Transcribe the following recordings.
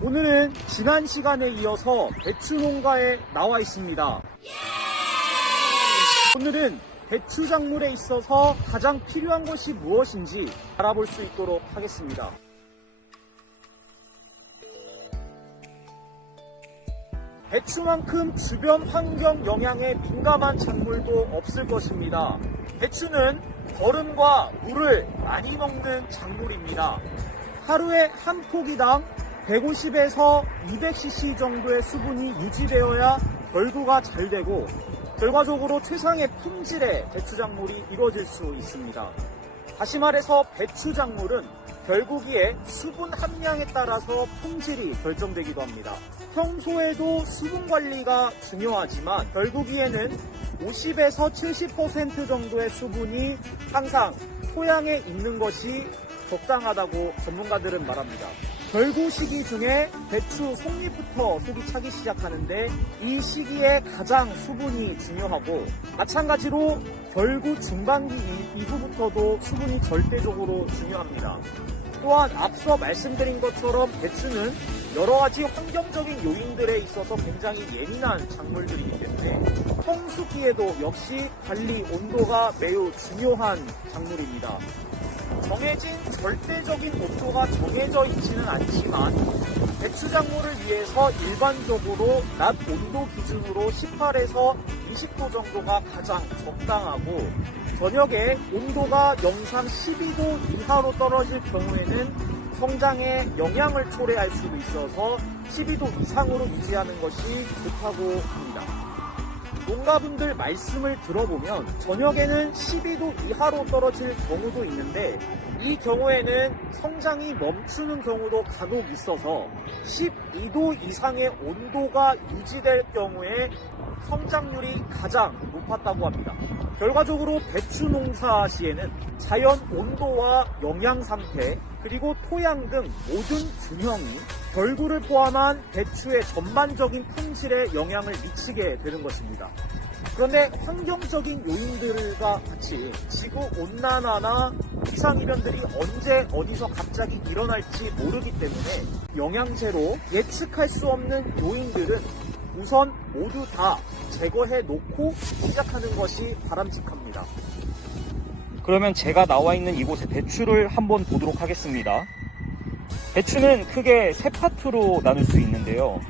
오늘은 지난 시간에 이어서 배추 농가에 나와 있습니다. 오늘은 배추 작물에 있어서 가장 필요한 것이 무엇인지 알아볼 수 있도록 하겠습니다. 배추만큼 주변 환경 영향에 민감한 작물도 없을 것입니다. 배추는 거름과 물을 많이 먹는 작물입니다. 하루에 한 포기당 150에서 200cc 정도의 수분이 유지되어야 결구가 잘 되고 결과적으로 최상의 품질의 배추 작물이 이루어질 수 있습니다. 다시 말해서 배추 작물은 결국에 수분 함량에 따라서 품질이 결정되기도 합니다. 평소에도 수분 관리가 중요하지만 결국에는 50에서 70% 정도의 수분이 항상 토양에 있는 것이 적당하다고 전문가들은 말합니다. 결구 시기 중에 배추 속잎부터 속이 차기 시작하는데 이 시기에 가장 수분이 중요하고 마찬가지로 결구 중반기 이후부터도 수분이 절대적으로 중요합니다. 또한 앞서 말씀드린 것처럼 배추는 여러 가지 환경적인 요인들에 있어서 굉장히 예민한 작물들이기 때문에 성수기에도 역시 관리 온도가 매우 중요한 작물입니다. 정해진 절대적인 온도가 정해져 있지는 않지만 배추 작물을 위해서 일반적으로 낮 온도 기준으로 18에서 20도 정도가 가장 적당하고 저녁에 온도가 영상 12도 이하로 떨어질 경우에는 성장에 영향을 초래할 수도 있어서 12도 이상으로 유지하는 것이 좋다고 합니다. 농가분들 말씀을 들어보면 저녁에는 12도 이하로 떨어질 경우도 있는데 이 경우에는 성장이 멈추는 경우도 간혹 있어서 12도 이상의 온도가 유지될 경우에 성장률이 가장 높았다고 합니다. 결과적으로 배추 농사 시에는 자연 온도와 영양 상태 그리고 토양 등 모든 균형이 결구를 포함한 배추의 전반적인 품질에 영향을 미치게 되는 것입니다. 그런데 환경적인 요인들과 같이 지구 온난화나 기상이변들이 언제 어디서 갑자기 일어날지 모르기 때문에 영양제로 예측할 수 없는 요인들은 우선 모두 다 제거해 놓고 시작하는 것이 바람직합니다. 그러면 제가 나와 있는 이곳의 배추를 한번 보도록 하겠습니다. 배추는 크게 세 파트로 나눌 수 있는데요.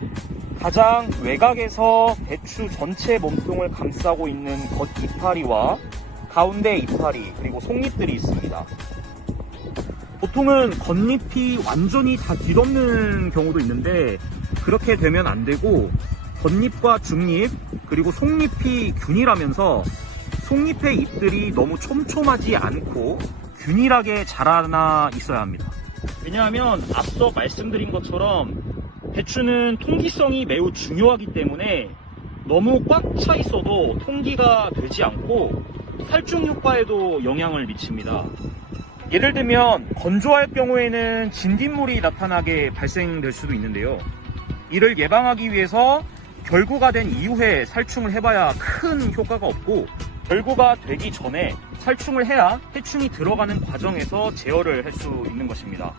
가장 외곽에서 배추 전체 몸통을 감싸고 있는 겉 이파리와 가운데 이파리 그리고 속잎들이 있습니다. 보통은 겉잎이 완전히 다 뒤덮는 경우도 있는데 그렇게 되면 안 되고 겉잎과 중잎 그리고 속잎이 균일하면서 속잎의 잎들이 너무 촘촘하지 않고 균일하게 자라나 있어야 합니다. 왜냐하면 앞서 말씀드린 것처럼 배추는 통기성이 매우 중요하기 때문에 너무 꽉 차 있어도 통기가 되지 않고 살충 효과에도 영향을 미칩니다. 예를 들면 건조할 경우에는 진딧물이 나타나게 발생될 수도 있는데요. 이를 예방하기 위해서 결구가 된 이후에 살충을 해봐야 큰 효과가 없고 결구가 되기 전에 살충을 해야 해충이 들어가는 과정에서 제어를 할 수 있는 것입니다.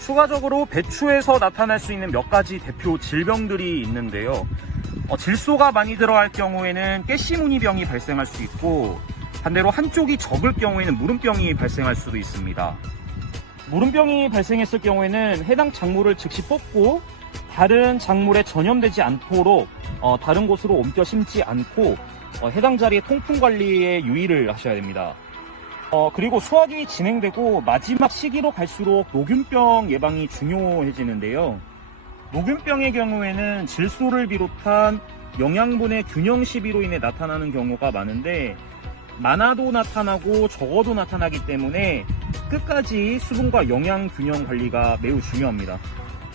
추가적으로 배추에서 나타날 수 있는 몇 가지 대표 질병들이 있는데요. 질소가 많이 들어갈 경우에는 깨씨무늬병이 발생할 수 있고 반대로 한쪽이 적을 경우에는 무름병이 발생할 수도 있습니다. 무름병이 발생했을 경우에는 해당 작물을 즉시 뽑고 다른 작물에 전염되지 않도록 다른 곳으로 옮겨 심지 않고 해당 자리의 통풍 관리에 유의를 하셔야 됩니다. 그리고 수확이 진행되고 마지막 시기로 갈수록 녹균병 예방이 중요해지는데요. 녹균병의 경우에는 질소를 비롯한 영양분의 균형 시비로 인해 나타나는 경우가 많은데 많아도 나타나고 적어도 나타나기 때문에 끝까지 수분과 영양 균형 관리가 매우 중요합니다.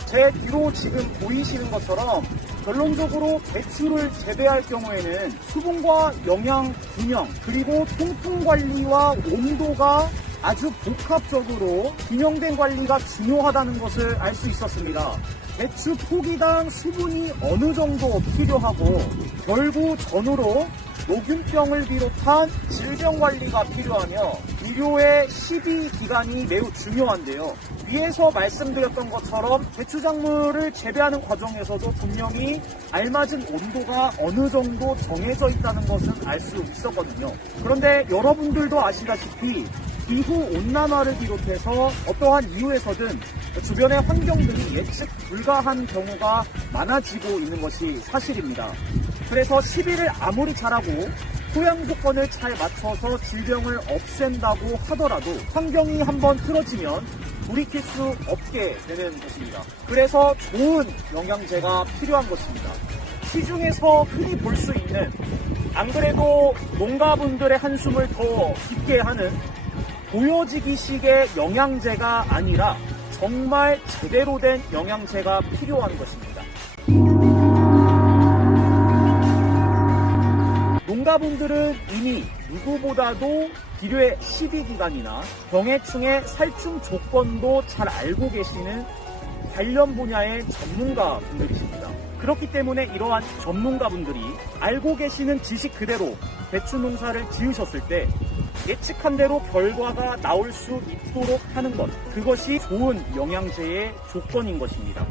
제 뒤로 지금 보이시는 것처럼 결론적으로 배추를 재배할 경우에는 수분과 영양 균형 그리고 통풍 관리와 온도가 아주 복합적으로 균형된 관리가 중요하다는 것을 알 수 있었습니다. 배추 포기당 수분이 어느 정도 필요하고 결구 전후로 녹균병을 비롯한 질병 관리가 필요하며 비료의 시비 기간이 매우 중요한데요. 위에서 말씀드렸던 것처럼 배추 작물을 재배하는 과정에서도 분명히 알맞은 온도가 어느 정도 정해져 있다는 것은 알 수 있었거든요. 그런데 여러분들도 아시다시피 기후 온난화를 비롯해서 어떠한 이유에서든 주변의 환경들이 예측 불가한 경우가 많아지고 있는 것이 사실입니다. 그래서 시비를 아무리 잘하고 토양 조건을 잘 맞춰서 질병을 없앤다고 하더라도 환경이 한번 틀어지면 돌이킬 수 없게 되는 것입니다. 그래서 좋은 영양제가 필요한 것입니다. 시중에서 흔히 볼 수 있는, 안 그래도 농가분들의 한숨을 더 깊게 하는 보여지기식의 영양제가 아니라 정말 제대로 된 영양제가 필요한 것입니다. 농가분들은 이미 누구보다도 비료의 시비기간이나 병해충의 살충 조건도 잘 알고 계시는 관련 분야의 전문가분들이십니다. 그렇기 때문에 이러한 전문가분들이 알고 계시는 지식 그대로 배추 농사를 지으셨을 때 예측한 대로 결과가 나올 수 있도록 하는 것, 그것이 좋은 영양제의 조건인 것입니다.